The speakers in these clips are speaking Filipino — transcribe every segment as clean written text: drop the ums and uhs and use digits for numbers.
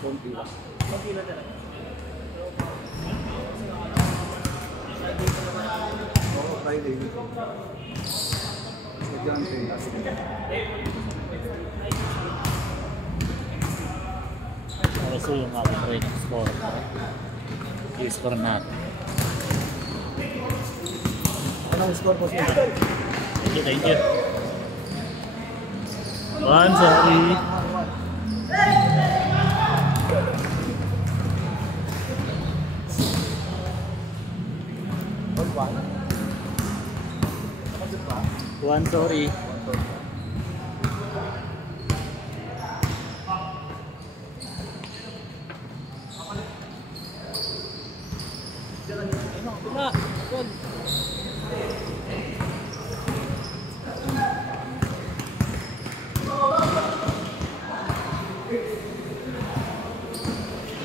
konti lang. Konti lang talaga. Oo, Friday. Estudyante. So yung aking training score. Yung score natin. Anong score po siya? Thank you, thank you. One, sorry. One, sorry.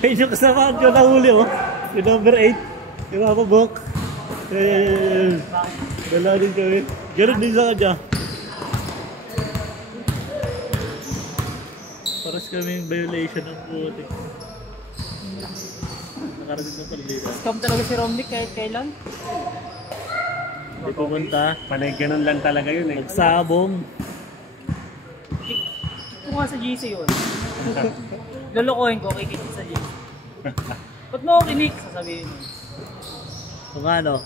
Ayun yung kasama ko na huli, oh. Yung number 8. Yung mapabok. Dala din kami. Ganun din sa kanya. Paras kaming violation ng puti. Nakarating ng palita. Scam talaga si Romnick kahit kailan. Hindi pumunta. Panay ganun lang talaga yun eh. Nagsabong. Ito nga sa GC yun. Lolokohin ko, kikikita sa GC. Ba't mo ako kinik? Sasabihin mo. Kung ano?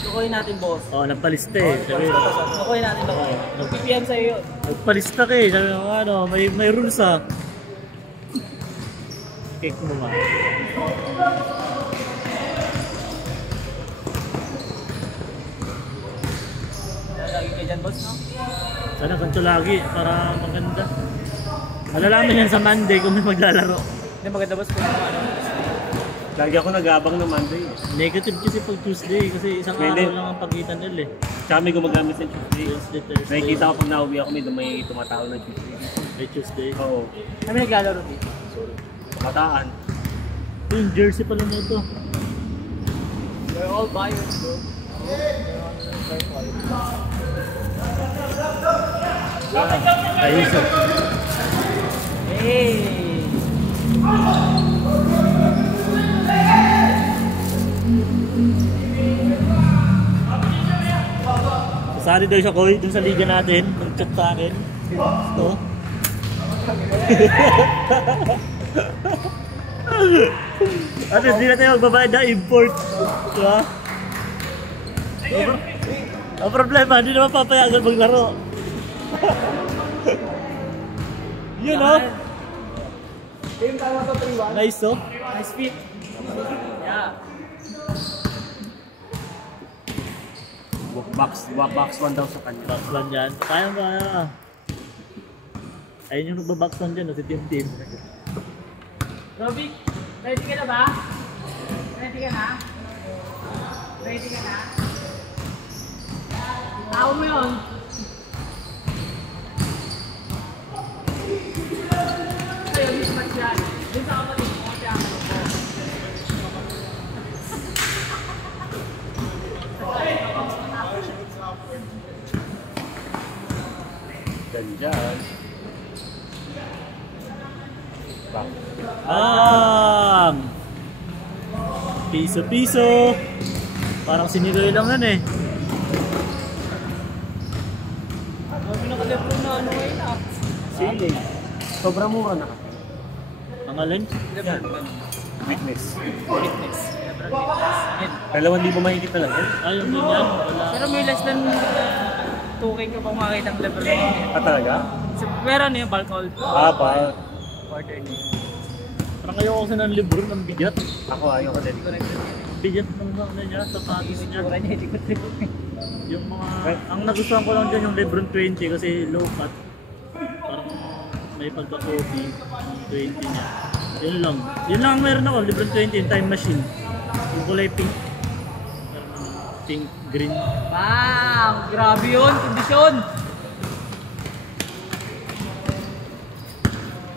Lolokohin natin, boss. Oo, nagpalista eh. Sabi mo. Lolokohin natin, lolokohin. Mag-PPM sa'yo yun. Nagpalista ka eh. Sabi mo, ano, may rules ah. Cake mo nga. Lagi kayo dyan, boss, no? Sana ganito lagi para maganda. Malalaman yan sa Monday kung may maglalaro. Hindi, maganda, boss, kung ano. Lagi ako nag-aabang ng Monday eh. Negative kasi pag Tuesday kasi isang Pwede. araw lang ang pagitan nila eh. Tsaka may gumagamit ng Tuesday. Tuesday, Thursday. Nakikita ko pag nauwi ako may tumatao ng Tuesday. May Tuesday. Oo. Kami naglalaro dito. Kataan. Ito yung jersey pala na ito. We're all buyers, bro. Ayos ah. Hey! Kasali daw siya, Koy, dun sa liga natin. Nag-chat sa akin. Ito. At hindi na tayo magbabayad na import. Diba? Ang problema, hindi naman papayagan maglaro. Yun o. Team tama to 3-1. Nice o. Nice fit. Yeah. Box 1 daw sa kanya. Box 1 yan. Kaya ba? Ayun yung nagbabox 1 dyan, no? Si Tim. Robic, ready ka na ba? Ready ka na? Ready ka na? Tao mo yun. Sa'yo, mismatch yan. Dun sa kapatid mo, kasi ako po. Ganyan. Piso-piso. Parang siniloy lang yan eh. Sabi na ka-lebro na ano ngayon ah. Sige. Sobrang mura na. Ang alin? Lebron. Fitness. Fitness. Lebron fitness. 2,000 mahigit na lang yan. Ayun din yan. Wala. Pero may less than 2K ka pang makakita ng Lebron. Ah, talaga? Pero ano yung bulk hold? Ah, pa. Quarter niya. Parang ayoko kasi ng libro ng bigat. Ako ayaw ko din. Bigat ng ano niya, sapatos niya. Siguro niya, hindi ko trip. Yung mga, ang nagustuhan ko lang dyan yung Lebron 20 kasi low cut. Parang may pagka-coffee, 20 niya. Yun lang. Yun lang ang meron ako, Lebron 20 yung time machine. Yung kulay pink. Meron pink, green. Bang! Grabe yun! Kondisyon!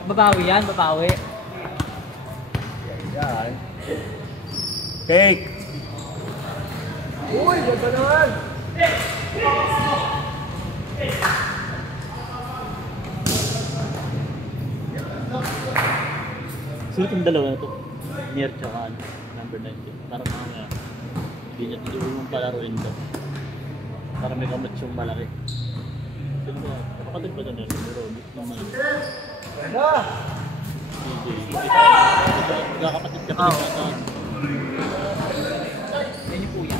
Babawi yan, babawi. Yan. Cake! Uy, ganda naman! Sulit yung dalawa na to. Near tsaka ano, number 19. Para mamaya, hindi niya tuloy mong palaruin doon. Para may kamot yung malaki. Sino ba? Kapatid ba doon? Pero yung malaki. Hindi. Magkakapatid ka pa rin sa Yan yung kuya.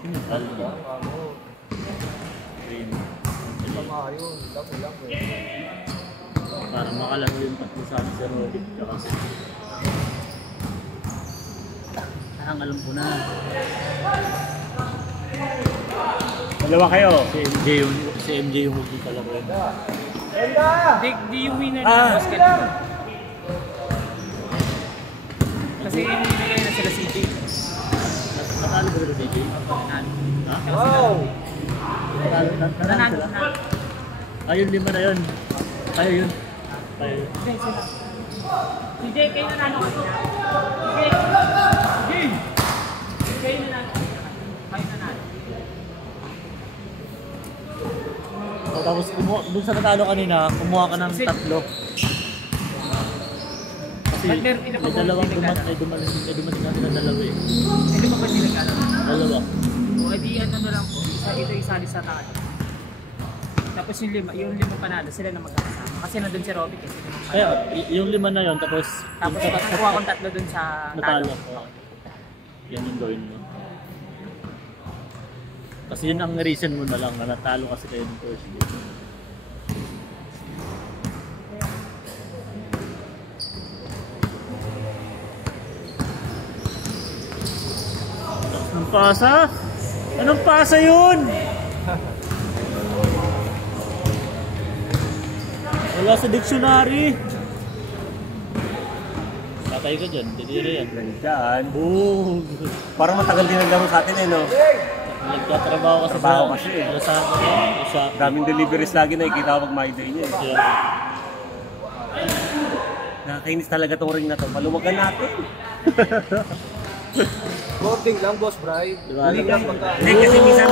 Sino? Alba? Green. Tama yun. Lako lang eh. Para makalaro yung tatlo sa amin si Robin. Tsaka si... Ang alam ko na. Dalawa kayo. Si MJ yung huwag yung kalaro. Di yung winner Ah. ng basket. Kasi hindi na sila CJ. Natalo ba sila si AJ? Nanalo. Ha? Wow! Natalo Nanalo sila? na. Ayun, 5 na yun. Kayo yun. Kayo. Hindi, sila. CJ, kayo nanalo kanina. CJ! Kayo nanalo. Kayo nanalo. O, tapos dun sa natalo kanina, kumuha ka ng Kasi- 3. Kasi Ba't meron may dalawang dumating na sila dalawa eh. Hindi ba ba sila nagkano? Dalawa. O, edi ano na lang po. Ito isali sa talo. Tapos yung lima panalo, sila na magkakasama. Kasi nandun si Robic eh. Sila yung Kaya, yung 5 na yun, tapos Tapos nakuha akong 3 dun sa natalo. talo. Yan yung gawin mo. Kasi yun ang reason mo na lang na natalo kasi kayo ng first game. Anong pasa? Anong pasa yun? Wala sa dictionary. Patay ka dyan, didiri yan. Nandyan. Oh, Parang matagal din naglaro sa atin eh, no? nagtatrabaho kasi Trabaho kasi eh. sa Daming deliveries lagi nakikita ko pag my day niya eh. Nakakainis talaga tong ring na to. Paluwagan natin. Boarding lang, boss, Bri. Diba? Hindi lang pagka... Hindi kasi minsan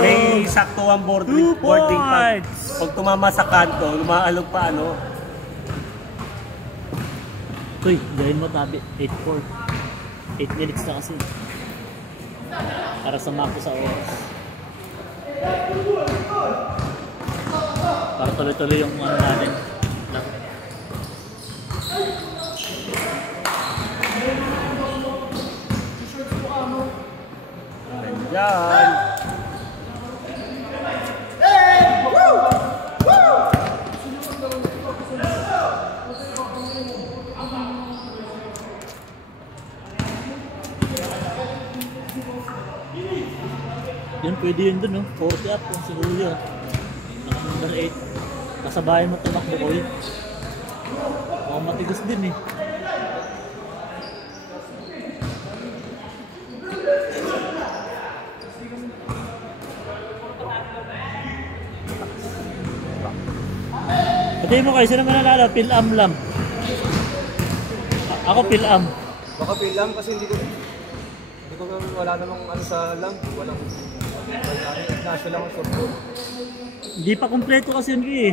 may sakto ang boarding pag, pag tumama sa kanto, lumaalog pa ano. Uy, gawin mo tabi, 8-4. 8 minutes na kasi. Para sa mako sa oras. Para tuloy-tuloy yung ano natin. Nandyan. Yun, pwede yun dun, no? 40 up kung si Julio. Number 8. Kasabayan mo tumakbo ko yun. Mukhang matigas din eh. Pati mo kayo, sino manalala? Pil-am lang. Ako pil-am. Baka pilam kasi hindi ko wala namang ano sa lang. Walang... Nasa lang ang surpo. Hindi pa kumpleto kasi yun eh.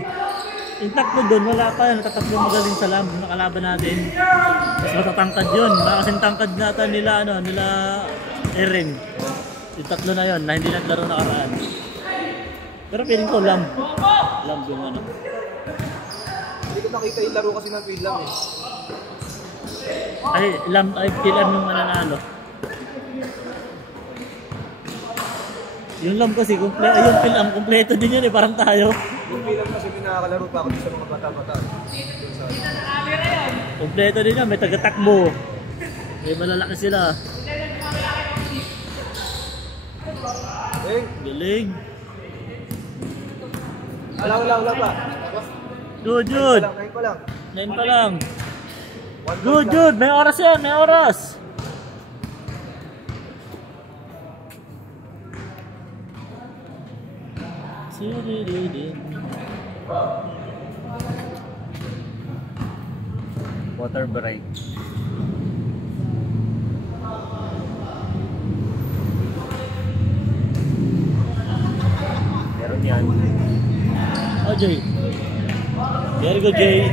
Yung tatlo doon, wala pa. Natatatlo magaling sa lamb. Nakalaban natin. Mas matatangkad yun. Kasing tangkad nata nila, ano, nila Ering. Yung tatlo na yun, na hindi naglaro nakaraan. Pero feeling ko lamb. Lamb yung ano. Hindi ko nakita yung laro kasi ng pilam eh. Ay, lamb, ay pilam yung mananalo. Yung lamb kasi, yung pilam, kumpleto din yun eh, parang tayo. Yung pilam kasi pinakalaro pa ako sa mga bata-bata. Kumpleto din yun, may taga-takbo. May malalaki sila. Eh, Galing. wala pa. Good, good. Ngayon pa lang. 9 pa lang. Good, good. May oras yan, may oras. Water break. Meron yan. Oh, Jay. There you go, Jay.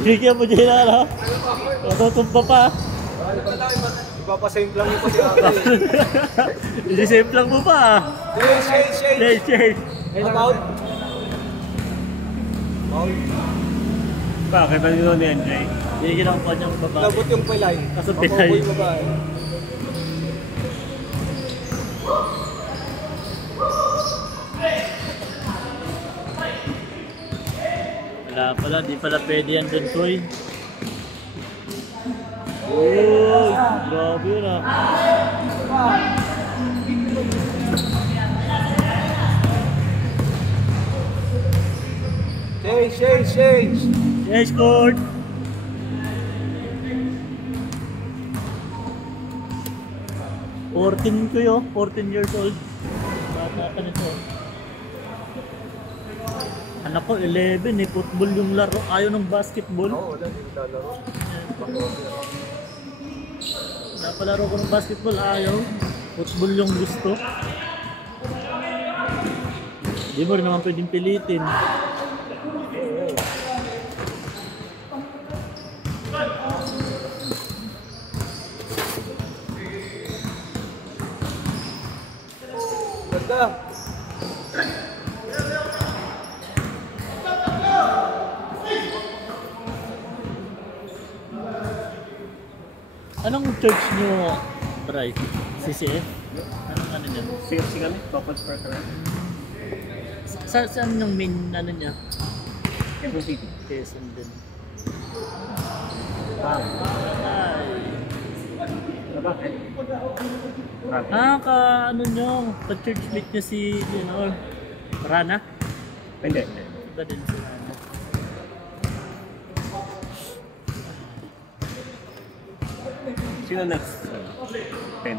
Bigyan mo Jay na, no? Matutumba pa. Ipapasave lang yung pati ako. I-save lang mo pa. Shade. Jay. About. Bakit ba nyo yan, Jay? Bigyan ako pa niyang babae. Labot yung pilay. Kaso pilay. Makuboy babae. Wala pala, di pala pwede yan dun, Toy. Uy, grabe yun ah. Change. Yes, Court. Ko yun, 14 years old. Bata pa nito. Anak ko, 11 eh, football yung laro. Ayaw ng basketball. Oo, wala. Hindi ko lalaro. Napalaro ko ng basketball, ayaw. Football yung gusto. Di mo rin naman pwedeng pilitin. Ganda. Anong church nyo, Bray? CCF? Anong ano niya? CFC kami, Topaz Park kami. Saan yung main ano niya? Quezon City. Quezon din. Ah, Ay. ano ba? Ano nyo? Pa-church mate nyo si, Rana? Hindi. Iba din si Rana. Sino next? 10.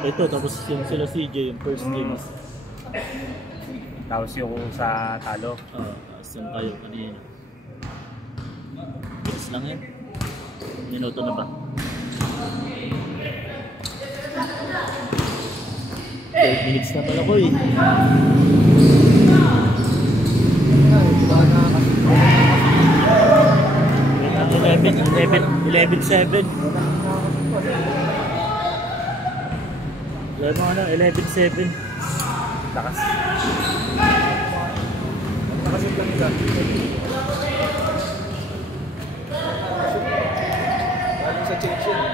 Ito, tapos yung sila CJ, yung first games. Tapos yung sa talo. Tapos yung kayo kanina. Bilis lang yan. Minuto na ba? 12 minutes na pala ko eh. 11-7. Wala mo 11-7. Lakas. Nakasit lang isa. Galing sa change yun.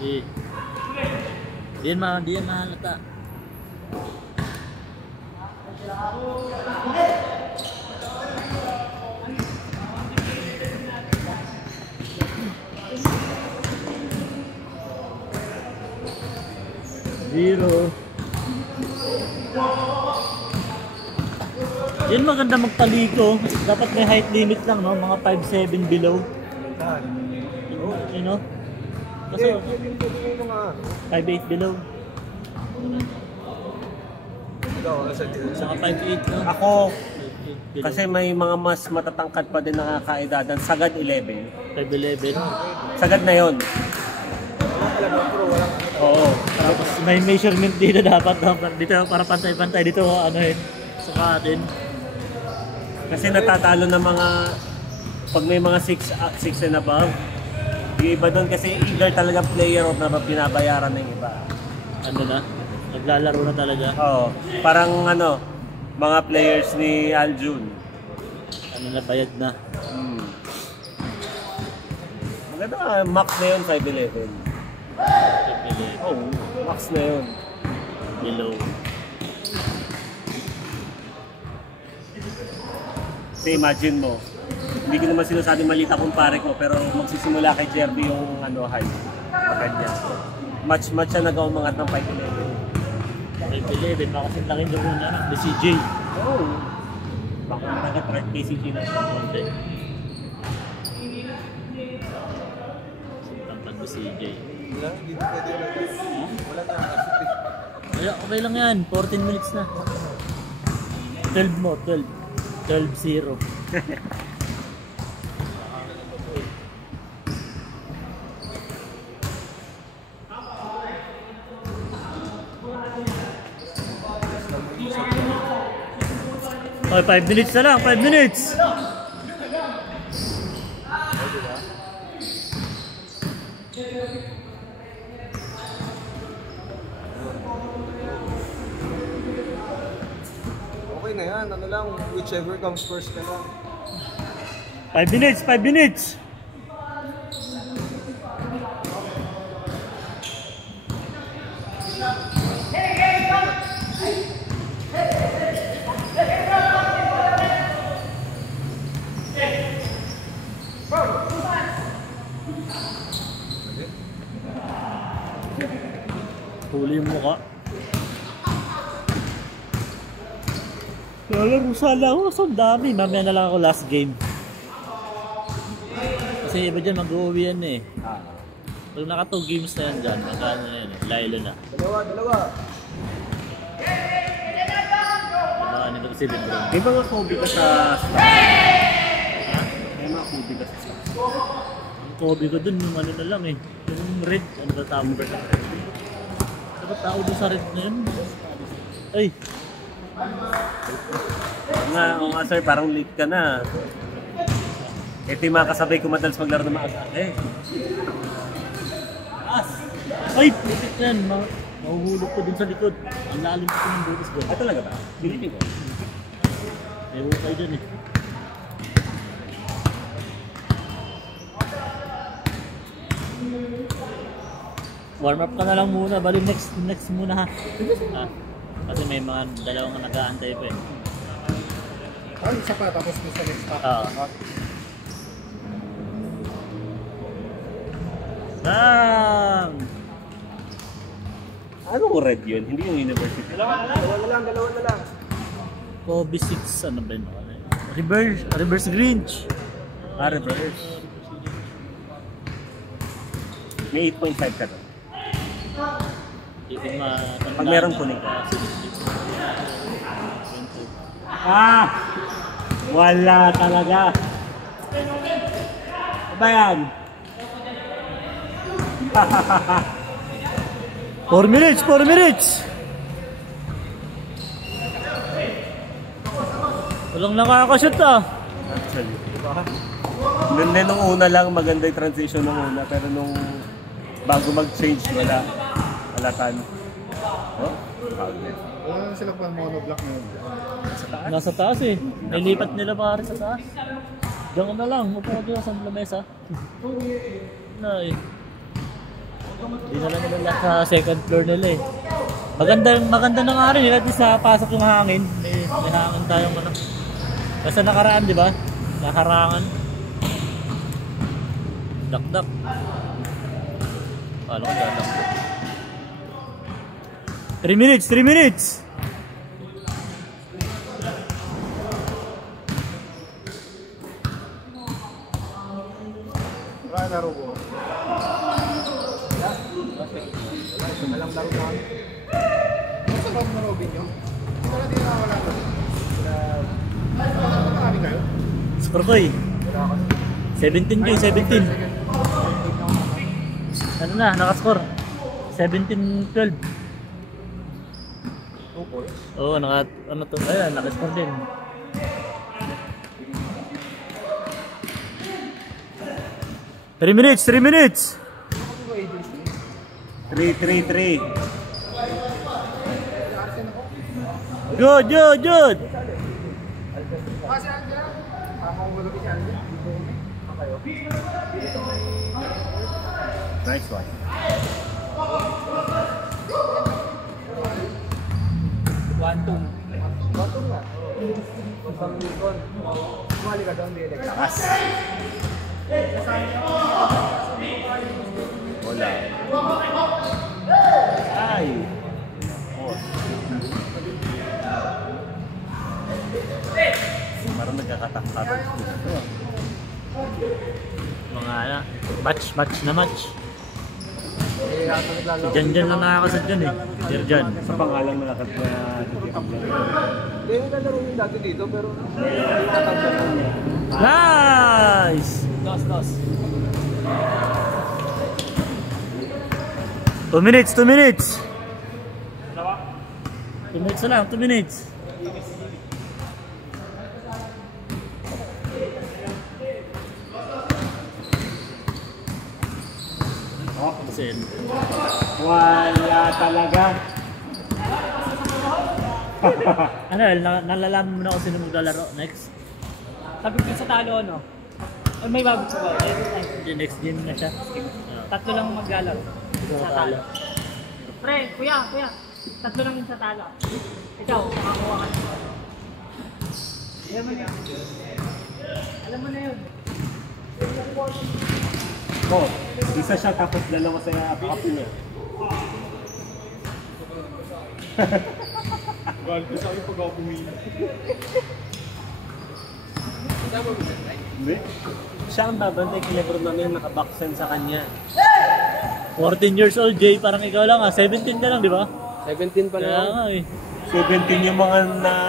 Di yan mahalata. Zero. Yan maganda magpaliko. Dapat may height limit lang, no? Mga 5'7" below. You know? Kasi Hindi mo nga. 5'8" below. Ikaw, sa Saka 5'8", no? Ako, 5'8" below. kasi may mga mas matatangkad pa din nakakaedadan. Sagad 11. 5'11". Sagad na yon. Oo. Tapos may measurement dito dapat. Dito para pantay-pantay. Dito ano yun. Saka atin. Kasi natatalo ng mga, pag may mga 6 and above, yung iba doon kasi either talaga player o na pinabayaran ng iba. Ano na? Naglalaro na talaga. Oo. Parang mga players ni Aljun. Ano na, bayad na. Maganda, max na yun, 5'11". 5'11". Oo, max na yun. Below. Kasi imagine mo, hindi ko naman sinasabing malita kumpare ko, pero magsisimula kay Jerby yung height sa kanya. Match siya nag-umangat ng 5'11". 5'11". Makasintakin doon na. The CJ. Oo. Baka nag-threat kay CJ na siya. Konti. Sintampan the CJ. Wala, hindi pwede lang. Wala na, nakasip eh. Ay, okay lang yan. 14 minutes na. 12 mo, 12. 12-0. Ay, 5 minutes na lang, 5 minutes. Okay na yan, ano lang, whichever comes first na lang. 5 minutes, 5 minutes. Huli yung mukha. Lalo, sana ako. So dami. Mamaya na lang ako last game. Kasi iba dyan mag-uwi yan eh. Pag naka 2 games na yan dyan, magkano na yan eh. Lailo na. Dalawa. Diba nito kasi Lebron. May mga Kobe ka sa staff. May mga Kobe ka sa staff. Ang Kobe ko dun, yung ano na lang eh. Yung red, ano ba tawag ba? Ano ba tao dun sa red na yun? Ay! Oo nga sir, parang late ka na. Ito yung mga kasabay ko madalas maglaro ng mga kasabay. Ay! Pipit yan! Mahuhulog ko dun sa likod. Ang lalim ko ng butas ko. Ah, talaga ba? Pilipin ko. Ewan kayo dyan eh. Warm up ka na lang muna. Bali next muna ha. Kasi may mga dalawang nag-aantay pa eh. Isa pa, tapos sa next stop. Bang! Anong red yun? Hindi yung university. Dalawa na lang. Kobe 6, ano ba yun? Reverse Grinch. Ah, reverse. May 8.5 ka doon. Pag meron kunin ka. Ah! Wala talaga. Ano ba yan? 4 minutes! 4 minutes! Walang nakakashoot ah. Actually. Nung una lang, maganda yung transition nung una. Pero nung bago mag-change, wala. Walatan. Oh? Wala na sila pa monoblock na yun. Nasa taas eh. Nilipat nila pare sa taas. Diyan na lang. Upo ko sa lamesa. Na eh. Hindi na lang nila lahat sa second floor nila eh. Maganda na nga rin. At least pasok yung hangin. May hangin tayong ano. Basta nakaraan di ba? Nakarangan. Dakdak. Paano ko dadakdak? 3 minutes! 3 minutes! Wala laro ko. Walang laro na. Ano sa loob na Robin nyo? Wala din na wala ko. Wala kami kayo? Score ko eh. 17 ko 17. Ano na, nakascore. 17-12. Oo, ano to? Ayan, nakascore din. Three minutes! 3 minutes! 3-3-3. Good! Nice one. Quantum na. Isang Lincoln. Kumali ka doon, Dilek. Pass. Wala. Ay. Oh. Parang nagkakatak-tatak. Mga ano, match na match. Eh, ako naglalaro. Si Jan lang nakakasad dyan eh. Sir Jan. Sa pangalang nalakat na Hindi, naglalaro yung dati dito, pero nakatag siya na. Nice! Dos. 2 minutes! 2 minutes na lang, 2 minutes. Oh, Sel. wala talaga. Ano, nalalaman mo na kung sino maglalaro next? Sabi ko sa talo, ano? Ay, may bago sa bawal. Hindi, next game na siya. Tatlo lang maglalaro. Sa Sa talo. talo. Pre, kuya. Tatlo lang yung sa talo. Ikaw, makakuha ka. Alam mo na yun. Alam mo na yun. Oh, isa siya tapos dalawa sa kapo niya. Galit ko sa akin pag ako pumili. Hindi. Siya ang babantay kay Lebron na ngayon nakabaksan sa kanya. 14 years old, Jay. Parang ikaw lang 17 ka lang, di ba? 17 pa Kaya lang. nga eh. 17 yung mga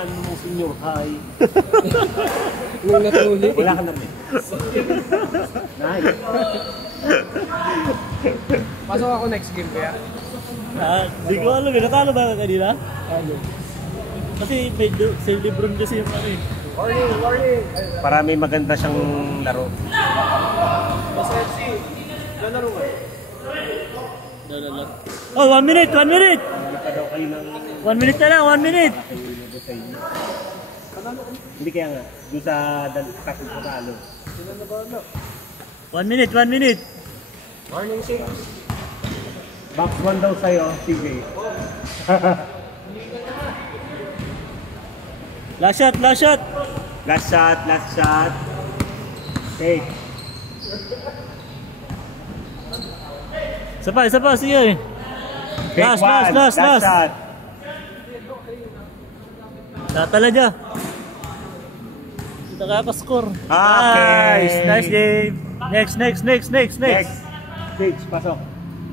nung senior high. Nung natuli. Wala ka na rin. Nice. Pasok ako next game kaya. Di ko alam eh. Natalo ba ka kanina? Kasi may si Lebron kasi yung ano eh. Warning! Para may maganda siyang laro. Pasensi! Lalaro ka. Dalalat. Oh, 1 minute! 1 minute! Hindi pa daw kayo ng 1 minute na lang! 1 minute! sa inyo. Hindi kaya nga. Doon sa takot sa talo. 1 minute! 1 minute! Warning 6. Box 1 daw sa'yo, CJ. Last shot! Last shot! Last shot, last shot. Take. Isa pa, sige eh. Take Last one. shot. Tatala dyan. Kita kaya pa-score. Okay. Nice game. Next. Next. Stage, pasok.